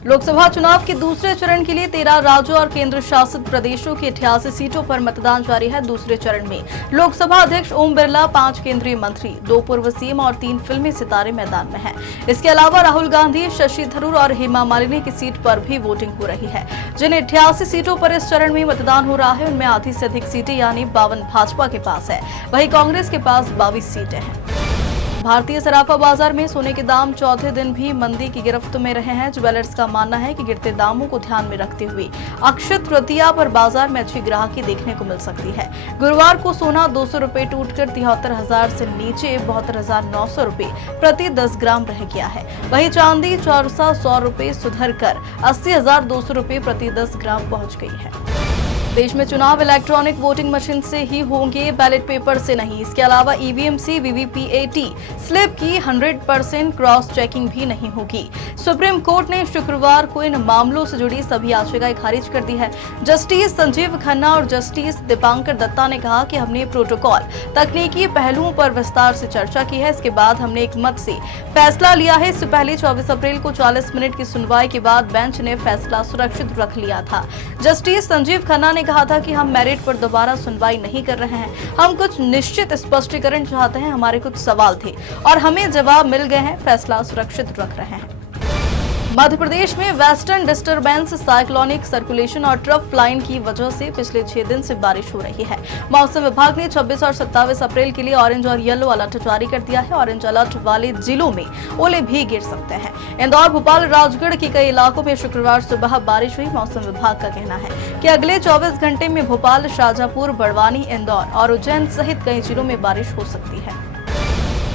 लोकसभा चुनाव के दूसरे चरण के लिए 13 राज्यों और केंद्र शासित प्रदेशों की 88 सीटों पर मतदान जारी है। दूसरे चरण में लोकसभा अध्यक्ष ओम बिरला, 5 केंद्रीय मंत्री, 2 पूर्व सीएम और 3 फिल्मी सितारे मैदान में हैं। इसके अलावा राहुल गांधी, शशि थरूर और हेमा मालिनी की सीट पर भी वोटिंग हो रही है। जिन 88 सीटों पर इस चरण में मतदान हो रहा है उनमें आधी से अधिक सीटें यानी 52 भाजपा के पास है, वहीं कांग्रेस के पास 22 सीटें हैं। भारतीय सराफा बाजार में सोने के दाम चौथे दिन भी मंदी की गिरफ्त में रहे हैं। ज्वेलर्स का मानना है कि गिरते दामों को ध्यान में रखते हुए अक्षय तृतीया पर बाजार में अच्छी ग्राहकी देखने को मिल सकती है। गुरुवार को सोना 200 रुपए टूटकर 73,000 से नीचे 72,900 रुपए प्रति 10 ग्राम रह गया है। वहीं चांदी 400 रुपए सुधर कर 80,200 रुपए प्रति 10 ग्राम पहुंच गई है। देश में चुनाव इलेक्ट्रॉनिक वोटिंग मशीन से ही होंगे, बैलेट पेपर से नहीं। इसके अलावा ईवीएम से वीवीपीएटी स्लिप की 100% क्रॉस चेकिंग भी नहीं होगी। सुप्रीम कोर्ट ने शुक्रवार को इन मामलों से जुड़ी सभी याचिकाएं खारिज कर दी है। जस्टिस संजीव खन्ना और जस्टिस दीपांकर दत्ता ने कहा कि हमने प्रोटोकॉल, तकनीकी पहलुओं पर विस्तार से चर्चा की है। इसके बाद हमने एक मत से फैसला लिया है। इससे पहले 24 अप्रैल को 40 मिनट की सुनवाई के बाद बेंच ने फैसला सुरक्षित रख लिया था। जस्टिस संजीव खन्ना ने कहा था कि हम मेरिट पर दोबारा सुनवाई नहीं कर रहे हैं, हम कुछ निश्चित स्पष्टीकरण चाहते हैं। हमारे कुछ सवाल थे और हमें जवाब मिल गए हैं, फैसला सुरक्षित रख रहे हैं। मध्य प्रदेश में वेस्टर्न डिस्टर्बेंस, साइक्लोनिक सर्कुलेशन और ट्रफ लाइन की वजह से पिछले 6 दिन से बारिश हो रही है। मौसम विभाग ने 26 और 27 अप्रैल के लिए ऑरेंज और येलो अलर्ट जारी कर दिया है। ऑरेंज अलर्ट वाले जिलों में ओले भी गिर सकते हैं। इंदौर, भोपाल, राजगढ़ के कई इलाकों में शुक्रवार सुबह बारिश हुई। मौसम विभाग का कहना है कि अगले 24 घंटे में भोपाल, शाजापुर, बड़वानी, इंदौर और उज्जैन सहित कई जिलों में बारिश हो सकती है।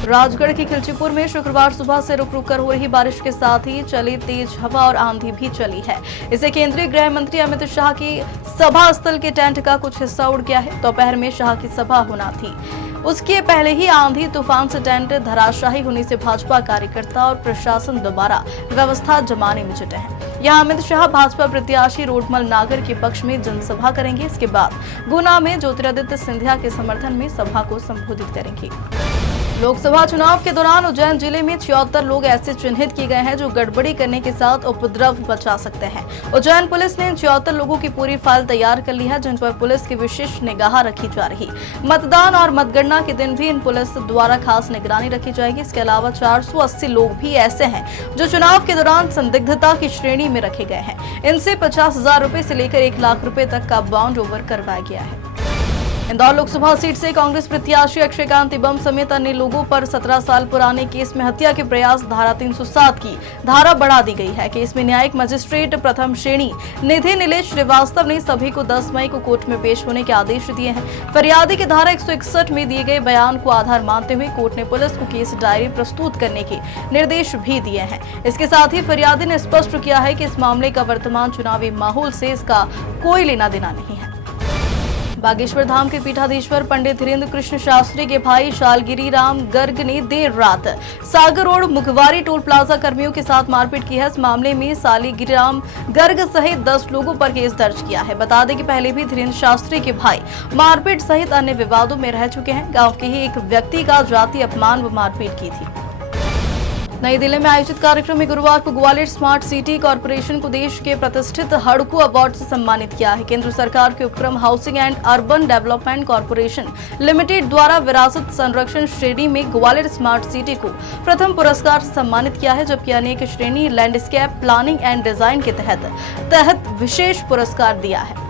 राजगढ़ के खिलचीपुर में शुक्रवार सुबह से रुक रुक कर हो रही बारिश के साथ ही चली तेज हवा और आंधी भी चली है। इसे केंद्रीय गृह मंत्री अमित शाह की सभा स्थल के टेंट का कुछ हिस्सा उड़ गया है। दोपहर में शाह की सभा होना थी, उसके पहले ही आंधी तूफान से टेंट धराशायी होने से भाजपा कार्यकर्ता और प्रशासन दोबारा व्यवस्था जमाने में जुटे हैं। यहाँ अमित शाह भाजपा प्रत्याशी रोडमल नागर के पक्ष में जनसभा करेंगे। इसके बाद गुना में ज्योतिरादित्य सिंधिया के समर्थन में सभा को संबोधित करेंगे। लोकसभा चुनाव के दौरान उज्जैन जिले में 76 लोग ऐसे चिन्हित किए गए हैं जो गड़बड़ी करने के साथ उपद्रव मचा सकते हैं। उज्जैन पुलिस ने 76 लोगों की पूरी फाइल तैयार कर ली है, जिन पर पुलिस की विशेष निगाह रखी जा रही। मतदान और मतगणना के दिन भी इन पुलिस द्वारा खास निगरानी रखी जाएगी। इसके अलावा 480 लोग भी ऐसे हैं जो चुनाव के दौरान संदिग्धता की श्रेणी में रखे गए हैं। इनसे 50,000 रुपए से लेकर 1 लाख रुपए तक का बाउंड ओवर करवाया गया है। इंदौर लोकसभा सीट से कांग्रेस प्रत्याशी अक्षयकांत तिबम समेत अन्य लोगों पर 17 साल पुराने केस में हत्या के प्रयास धारा 307 की धारा बढ़ा दी गई है। केस में न्यायिक मजिस्ट्रेट प्रथम श्रेणी निधि नीलेश श्रीवास्तव ने सभी को 10 मई को कोर्ट में पेश होने के आदेश दिए हैं। फरियादी की धारा 161 में दिए गए बयान को आधार मानते हुए कोर्ट ने पुलिस को केस डायरी प्रस्तुत करने के निर्देश भी दिए हैं। इसके साथ ही फरियादी ने स्पष्ट किया है कि इस मामले का वर्तमान चुनावी माहौल से इसका कोई लेना देना नहीं है। बागेश्वर धाम के पीठाधीश्वर पंडित धीरेन्द्र कृष्ण शास्त्री के भाई शालगिरी राम गर्ग ने देर रात सागर रोड मुखवारी टोल प्लाजा कर्मियों के साथ मारपीट की है। इस मामले में शालगिरी राम गर्ग सहित 10 लोगों पर केस दर्ज किया है। बता दें कि पहले भी धीरेन्द्र शास्त्री के भाई मारपीट सहित अन्य विवादों में रह चुके हैं। गाँव के ही एक व्यक्ति का जातीय अपमान व मारपीट की थी। नई दिल्ली में आयोजित कार्यक्रम में गुरुवार को ग्वालियर स्मार्ट सिटी कॉर्पोरेशन को देश के प्रतिष्ठित हडको अवार्ड से सम्मानित किया है। केंद्र सरकार के उपक्रम housing and urban development corporation limited द्वारा विरासत संरक्षण श्रेणी में ग्वालियर स्मार्ट सिटी को प्रथम पुरस्कार से सम्मानित किया है, जबकि अनेक श्रेणी लैंडस्केप प्लानिंग एंड डिजाइन के तहत विशेष पुरस्कार दिया है।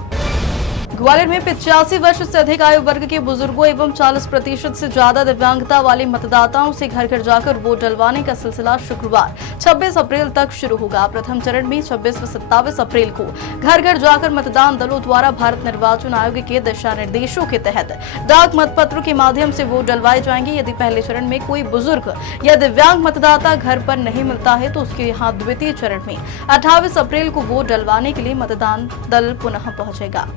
ग्वालियर में 85 वर्ष से अधिक आयु वर्ग के बुजुर्गों एवं 40% से ज्यादा दिव्यांगता वाले मतदाताओं से घर घर जाकर वोट डलवाने का सिलसिला शुक्रवार 26 अप्रैल तक शुरू होगा। प्रथम चरण में 26 व 27 अप्रैल को घर घर जाकर मतदान दलों द्वारा भारत निर्वाचन आयोग के दिशा निर्देशों के तहत डाक मतपत्रों के माध्यम से वोट डलवाए जाएंगे। यदि पहले चरण में कोई बुजुर्ग या दिव्यांग मतदाता घर पर नहीं मिलता है तो उसके यहाँ द्वितीय चरण में 28 अप्रैल को वोट डलवाने के लिए मतदान दल पुनः पहुंचेगा।